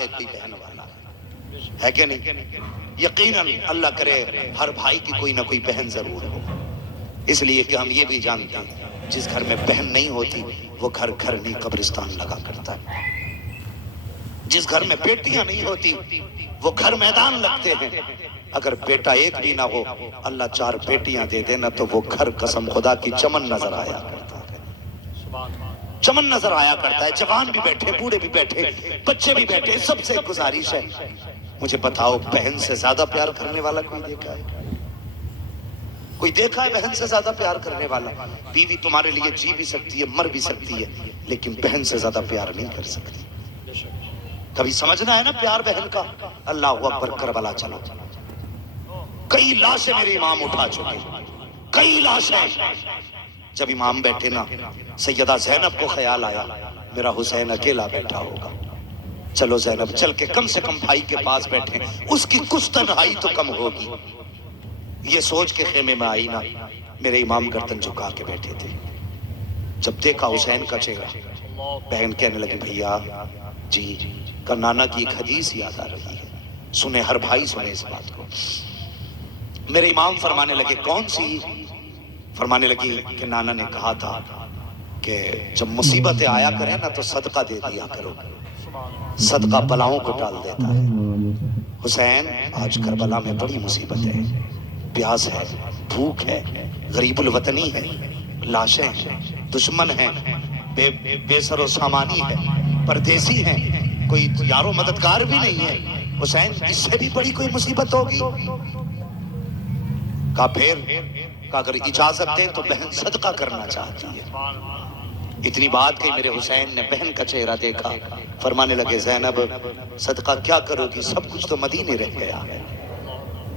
ہے کوئی بہن والا ہے کہ نہیں؟ یقیناً اللہ کرے ہر بھائی کی کوئی نہ کوئی بہن ضرور ہو، اس لیے کہ ہم یہ بھی جانتے ہیں جس گھر میں بہن نہیں ہوتی وہ گھر گھر نہیں قبرستان لگا کرتا ہے، جس گھر میں بیٹیاں نہیں ہوتی وہ گھر میدان لگتے ہیں، اگر بیٹا ایک بھی نہ ہو اللہ 4 بیٹیاں دے دینا تو وہ گھر قسم خدا کی چمن نظر آیا کرتا ہے، چمن نظر آیا کرتا ہے، جوان بھی بیٹھے، بوڑھے بھی بیٹھے، بچے بھی بیٹھے، سب سے گزارش ہے مجھے بتاؤ بہن سے زیادہ پیار کرنے والا کوئی دیکھا ہے؟ کوئی دیکھا ہے بہن سے زیادہ پیار کرنے والا؟ بیوی تمہارے لیے جی بھی سکتی ہے، مر بھی سکتی ہے، لیکن بہن سے زیادہ پیار نہیں کر سکتی۔ کبھی سمجھنا ہے نا پیار بہن کا۔ اللہ اکبر، کربلا چلو، کئی لاشیں میرے امام اٹھا چکے، کئی لاشیں۔ جب امام بیٹھے نا سیدہ زینب کو خیال آیا میرا حسین اکیلا بیٹھا ہوگا، چلو زینب چل کے کم سے کم بھائی کے پاس بیٹھیں، اس کی کچھ تنہائی تو کم ہوگی۔ یہ سوچ کے خیمے میں آئی نا، میرے امام گردن جھکا کے بیٹھے تھے، جب دیکھا حسین کا چہرہ، بہن کہنے لگی بھیا جی کا نانا کی ایک حدیث یاد آ رہی ہے، سنے ہر بھائی سنے اس بات کو۔ میرے امام فرمانے لگے کون سی؟ فرمانے لگی کہ نانا نے کہا تھا کہ جب مصیبتیں آیا کریں نا تو صدقہ دے دیا کرو، صدقہ بلاؤں کو ٹال دیتا ہے۔ حسین آج کربلا میں بڑی مصیبت ہے، پیاس ہے، بھوک ہے، غریب الوطنی ہے، لاشیں ہیں، دشمن ہیں، بے سر و سامانی ہے، پردیسی ہیں، کوئی یار و مددگار بھی نہیں ہے۔ حسین اس سے بھی بڑی کوئی مصیبت ہوگی؟ کہا پھر، کہ اگر اجازت دیں تو بہن صدقہ کرنا چاہتی ہے۔ اتنی بات کہ میرے حسین نے بہن کا چہرہ دیکھا، فرمانے لگے زینب صدقہ کیا کرو گی، سب کچھ تو مدینے رہ گیا ہے۔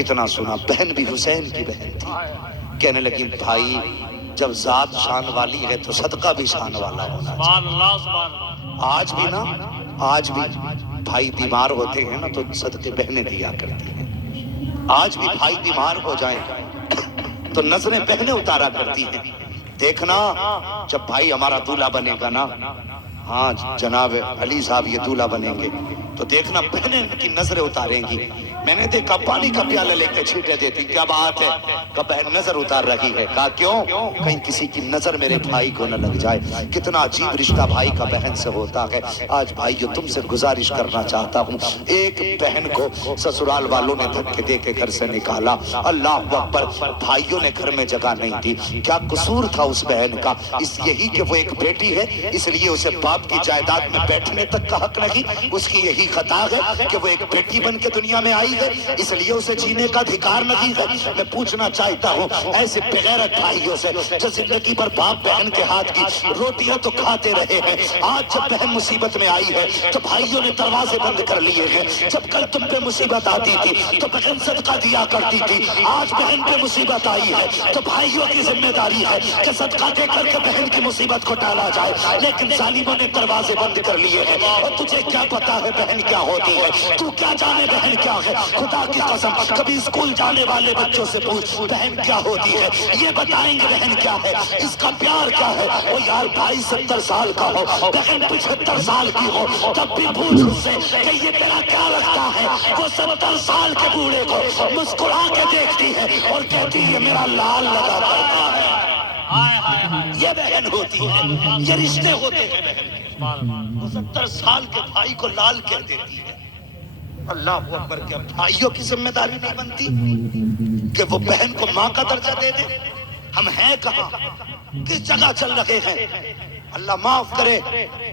اتنا سنا بہن بھی حسین کی بہن تھی، کہنے لگی بھائی جب ذات شان والی ہے تو صدقہ بھی شان والا ہونا چاہیے۔ آج بھی نا، آج بھی بھائی بیمار ہوتے ہیں نا تو صدقے بہنیں دیا کرتی ہیں، آج بھی بھائی بیمار ہو جائیں تو نظریں بہنیں اتارا کرتی ہیں۔ دیکھنا جب بھائی ہمارا دولہا بنے گا نا، ہاں جناب علی صاحب یہ دولہا بنیں گے تو دیکھنا بہنیں ان کی نظریں اتاریں گی۔ میں نے دیکھا پانی کا پیالہ لے کے چھینٹے دیتی، کیا بات ہے؟ کہ بہن نظر اتار رہی ہے۔ کہا کیوں؟ کہیں کسی کی نظر میرے بھائی کو نہ لگ جائے۔ کتنا عجیب رشتہ بھائی کا بہن سے ہوتا ہے۔ آج بھائیو تم سے گزارش کرنا چاہتا ہوں، ایک بہن کو سسرال والوں نے دھکے دے کے گھر سے نکالا، اللہ اکبر، بھائیوں نے گھر میں جگہ نہیں دی۔ کیا قصور تھا اس بہن کا؟ اس یہی کہ وہ ایک بیٹی ہے اس لیے اسے باپ کی جائیداد میں بیٹھنے تک کا حق نہیں؟ اس کی یہی خطا ہے کہ وہ ایک بیٹی بن کے دنیا میں آئی ہے اس لیے اسے جینے کا ادھیکار نہیں ہے؟ میں پوچھنا چاہتا ہوں ایسے بغیرت بھائیوں سے جو زندگی پر باپ بہن کے ہاتھ کی روٹیاں تو کھاتے رہے ہیں، آج جب بہن مصیبت میں آئی ہے تو بھائیوں نے دروازے بند کر لیے ہیں۔ جب کل تم پہ مصیبت آتی تھی تو بہن صدقہ دیا کرتی تھی، آج بہن پہ مصیبت آئی ہے تو بھائیوں کی ذمہ داری ہے کہ صدقہ دے کر کے بہن کی مصیبت کو ٹالا جائے، لیکن ظالموں نے دروازے بند کر لیے ہیں۔ اور تجھے کیا پتا ہے بہن کیا ہوتی ہے؟ تو کیا جانے بہن کیا ہے؟ خدا کی قسم کبھی اسکول جانے والے بچوں سے پوچھ بہن کیا ہوتی ہے، یہ بتائیں گے بہن کیا ہے، اس کا پیار کیا ہے۔ وہ یار بھائی 70 سال کا ہو، بہن 75 سال کی ہو، تب بھی پوچھ اس سے کہ یہ تیرا کیا لگتا ہے۔ وہ 70 سال کے بوڑھے کو مسکرا کے دیکھتی ہے اور کہتی ہے میرا لال لگا کرتا ہے۔ یہ بہن ہوتی ہے، یہ رشتے ہوتے ہیں بہن کے۔ وہ 70 سال کے بھائی کو لال کہہ دیتی ہے۔ اللہ اکبر، کیا بھائیوں کی ذمہ داری نہیں بنتی کہ وہ بہن کو ماں کا درجہ دے دے؟ ہم ہیں کہاں، کس جگہ چل رہے ہیں؟ اللہ معاف کرے،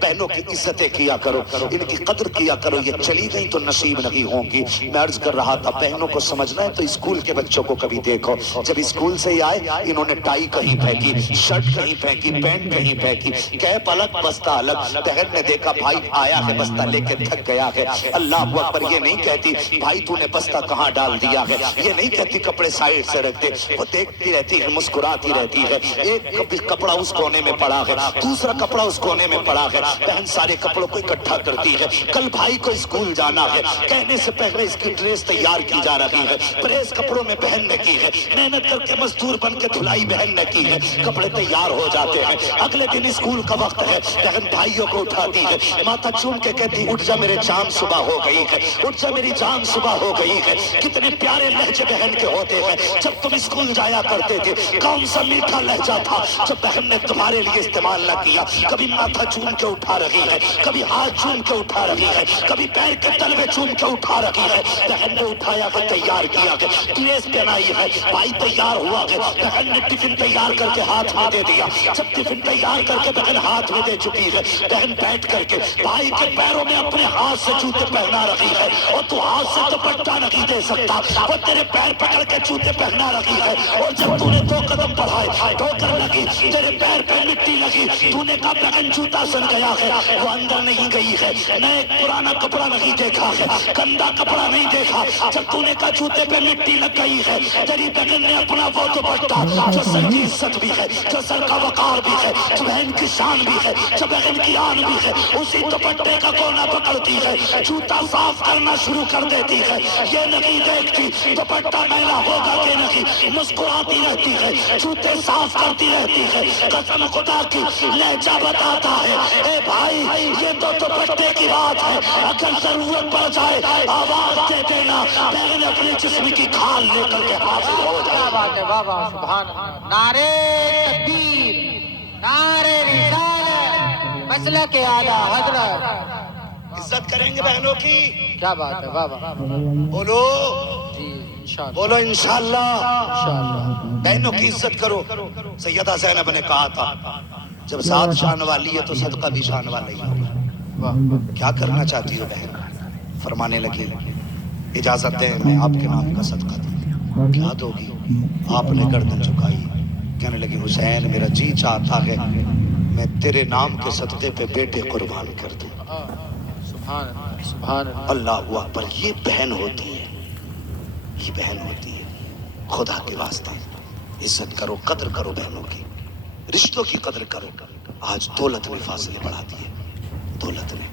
بہنوں کی عزتیں کیا کرو، ان کی قدر کیا کرو، یہ چلی گئی تو نصیب نہیں ہوں گی۔ میں عرض کر رہا تھا بہنوں کو سمجھنا ہے تو اسکول کے بچوں کو کبھی دیکھو، جب اسکول سے ہی آئے انہوں نے ٹائی کہیں پھینکی، شرٹ کہیں پھینکی، پینٹ کہیں پھینکی، کیپ الگ بستہ الگ۔ بہن نے دیکھا بھائی آیا ہے بستہ لے کے تھک گیا ہے، اللہ اکبر یہ نہیں کہتی بھائی تو نے بستہ کہاں ڈال دیا ہے، یہ نہیں کہتی کپڑے سائیڈ سے رکھ دے، وہ دیکھتی رہتی ہے، مسکراتی رہتی ہے۔ ایک کپڑا اس کونے میں پڑا ہے، دوسرا دوسرا کپڑا اس کونے میں پڑا ہے، بہن سارے کپڑوں کو اکٹھا کرتی ہے، کل بھائی کو اسکول جانا ہے، کہنے سے پہلے اس کی ڈریس تیار کی جا رہی ہے، پریس کپڑوں میں بہن نے کی ہے، محنت کر کے مزدور بن کے دھلائی بہن نے کی ہے، کپڑے تیار ہو جاتے ہیں، اگلے دن اسکول کا وقت ہے، بہن بھائیوں کو اٹھاتی ہے، ماتھا چوم کے کہتی اٹھ جا میرے جان صبح ہو گئی ہے، اٹھ جا میری جان صبح ہو گئی ہے۔ کتنے پیارے لہجے بہن کے ہوتے ہیں، جب تم اسکول جایا کرتے تھے کون سا میٹھا لہجہ تھا جو بہن نے تمہارے لیے استعمال نہ کیا، کبھی ماتھا چوم کے اٹھا رہی ہے، کبھی ہاتھ چوم کے اٹھا رہی ہے، کبھی پیر کے تلوے چوم کے اٹھا رہی ہے، بہن نے اٹھایا ہے، تیار کیا ہے، ڈریس پہنائی ہے، بھائی تیار ہوا ہے، بہن نے ٹفن تیار کر کے ہاتھ میں دے دیا، جب ٹفن تیار کر کے بہن ہاتھ میں دے چکی ہے، بہن بیٹھ کر کے بھائی کے پیروں میں اپنے ہاتھ سے جوتے پہنا رہی ہے، اور تو ہاتھ سے دوپٹہ نہیں دے سکتا، وہ تیرے پیر پکڑ کے جوتے پہنا رہی ہے، اور جب تو نے دو قدم بڑھائے ٹھوکر لگی، تیرے پیر پہ مٹی لگی، تو نے کہا بہن جوتا سن گیا ہے، وہ اندر نہیں گئی ہے، نئے پرانا کپڑا نہیں دیکھا ہے، گندا کپڑا نہیں دیکھا، جب تو نے کہا جوتے پہ مٹی لگ گئی ہے، تیری بہن نے اپنا وہ دوپٹہ جو سر کی عزت بھی ہے، جو سر کا وقار بھی ہے، جو بہن کی شان بھی ہے، جو بہن کی آن بھی ہے، اسی دوپٹے کا کونا پکڑتی ہے، جوتا صاف کرنا شروع کر دیتی ہے، یہ نہیں دیکھتی دوپٹہ میلا ہوگا کہ نہیں، مسکراتی رہتی ہے، جوتے صاف کرتی رہتی ہے، قسم خدا کی لہجہ بتاتا ہے، اے بھائی یہ تو دوپٹے کی بات ہے، اگر ضرورت پڑ جائے آواز دے دینا، بہن اپنے جسم کی کھال لے کر کے حاضر ہو جائے۔ کیا بات ہے بابا، سبحان اللہ، نعرے تکبیر، نعرے رسالت، مسلک اعلیٰ حضرت، عزت کریں گے بہنوں کی، کیا بات ہے بابا، بولو جی انشاءاللہ، بولو انشاءاللہ، انشاءاللہ، بہنوں کی عزت کرو۔ سیدہ زینب نے کہا تھا جب ذات شان والی ہے تو صدقہ بھی شان والا ہی ہوگا۔ واہ، کیا کرنا چاہتی ہو بہن؟ فرمانے لگی اجازت دیں میں آپ کے نام کا صدقہ دوں۔ کیا دو گی؟ آپ نے گردن جھکائی، کہنے لگی حسین میرا جی چاہتا ہے میں تیرے نام کے صدقے پہ بیٹے قربان کر دوں۔ سبحان اللہ، سبحان اللہ، اللہ اکبر، یہ بہن ہوتی ہے، یہ بہن ہوتی ہے۔ خدا کے واسطے عزت کرو، قدر کرو بہنوں کی، رشتوں کی قدر کرو۔ آج دولت نے فاصلے بڑھا دیے، دولت نے۔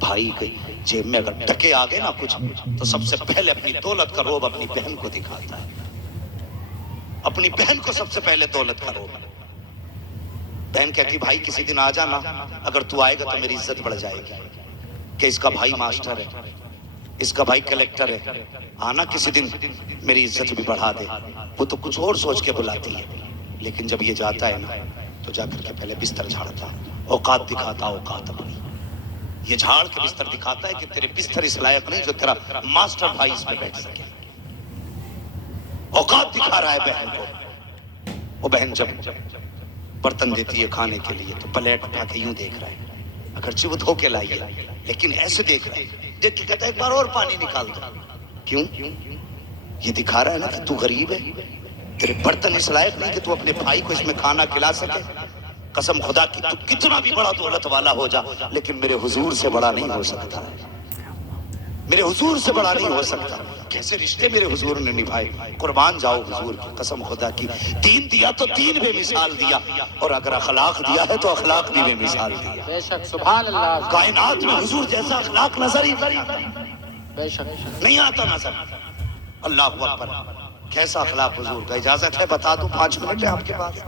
بھائی کے جیب میں اگر ٹکے آ گئے نا کچھ تو سب سے پہلے اپنی دولت کا روب اپنی بہن کو دکھاتا ہے، اپنی بہن کو سب سے پہلے دولت کا روب۔ بہن کہتی بھائی کسی دن آ جانا، اگر تو آئے گا تو میری عزت بڑھ جائے گی کہ اس کا بھائی ماسٹر ہے، اس کا بھائی کلیکٹر ہے، آنا کسی دن میری عزت بھی بڑھا دے۔ وہ تو کچھ اور سوچ کے بلاتی ہے، لیکن جب یہ جاتا ہے نا تو جا کر کے پہلے بستر جھاڑتا، اوقات دکھاتا، اوقات اپنی یہ جھاڑ کے بستر دکھاتا ہے کہ تیرے بستر اس لائق نہیں جو تیرا ماسٹر بھائی اس میں بیٹھ سکے۔ اوقات دکھا رہا ہے بہن کو۔ وہ بہن جب برتن دیتی ہے کھانے کے لیے تو پلیٹ اٹھا کے یوں دیکھ رہا ہے، اگرچہ وہ دھو کے لائی ہے لیکن ایسے دیکھ رہا ہے، دیکھ کے کہتا ہے ایک بار اور پانی نکال دو۔ کیوں؟ یہ دکھا رہا ہے نا کہ تو غریب ہے، تیرے برتن اس لائق نہیں کہ تو اپنے بھائی کو اس میں کھانا کھلا سکے۔ قسم خدا کی تو کتنا بھی بڑا دولت والا ہو جا لیکن میرے حضور سے بڑا نہیں ہو سکتا، میرے حضور سے بڑا نہیں ہو سکتا۔ کیسے رشتے میرے حضور نے نبھائے، قربان جاؤ حضور کی قسم خدا کی۔ دین دیا تو دین بے مثال دیا، اور اگر اخلاق دیا ہے تو اخلاق بھی بے مثال دیا۔ بے شک، سبحان اللہ، کائنات میں حضور جیسا اخلاق نظر ہی بے شک، نہیں آتا نظر۔ اللہ اکبر، کیسا اخلاق حضور کا۔ اجازت ہے بتا دوں 5 منٹ ہے آپ کے پاس؟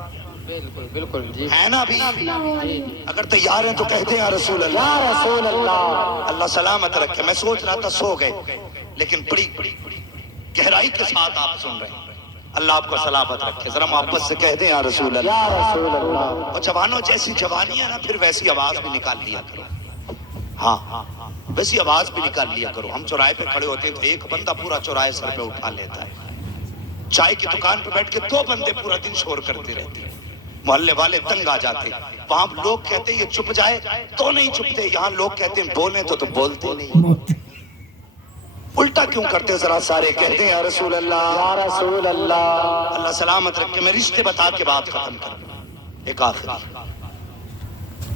بالکل بالکل، جی ہے نا بھی؟ جی، اگر تیار ہیں تو کہتے ہیں یا رسول یا اللہ۔ رسول اللہ، اللہ سلامت رکھے۔ میں سوچ رہا تھا سو گئے، لیکن بڑی گہرائی کے ساتھ آپ سن رہے ہیں۔ اللہ آپ کو سلامت رکھے۔ ذرا محبت سے کہہ دیں یا رسول اللہ۔ یا رسول اللہ، اور جوانوں جیسی جوانی ہے نا پھر ویسی آواز بھی نکال لیا کرو۔ ہاں ویسی آواز بھی نکال لیا کرو۔ ہم چوراہے پہ کھڑے ہوتے تو ایک بندہ پورا چوراہے سر پہ اٹھا لیتا ہے، چائے کی دکان پہ بیٹھ کے 2 بندے پورا دن شور کرتے رہتے ہیں، محلے والے تنگ آ جاتے۔ وہاں لوگ کہتے ہیں یہ چپ جائے تو نہیں چپتے، یہاں لوگ کہتے ہیں بولیں تو بولتے نہیں۔ الٹا کیوں کرتے؟ ذرا سارے کہتے ہیں یا رسول اللہ، یا رسول اللہ، اللہ سلامت رکھے۔ میں رشتے بتا کے بات ختم کروں۔ ایک آخری،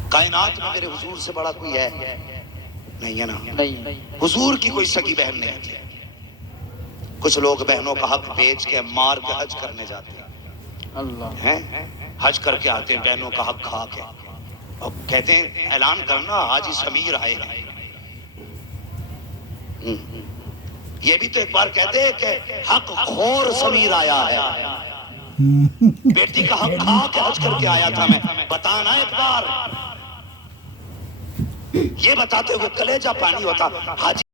کائنات میں میرے حضور سے بڑا کوئی ہے نہیں ہے نا؟ نہیں، حضور کی کوئی سگی بہن نہیں تھی۔ کچھ لوگ بہنوں کا حق بیچ کے مار کے حج کرنے جاتے اللہ، ہیں، حج کر کے آتے ہیں بہنوں کا حق کھا کے، اب کہتے ہیں اعلان کرنا حاجی سمیر آئے گا۔ یہ بھی تو ایک بار کہتے ہیں کہ حق خور سمیر آیا ہے، بیٹی کا حق کھا کے حج کر کے آیا تھا میں، بتانا ایک بار۔ یہ بتاتے ہوئے کلیجہ پانی ہوتا، حاجی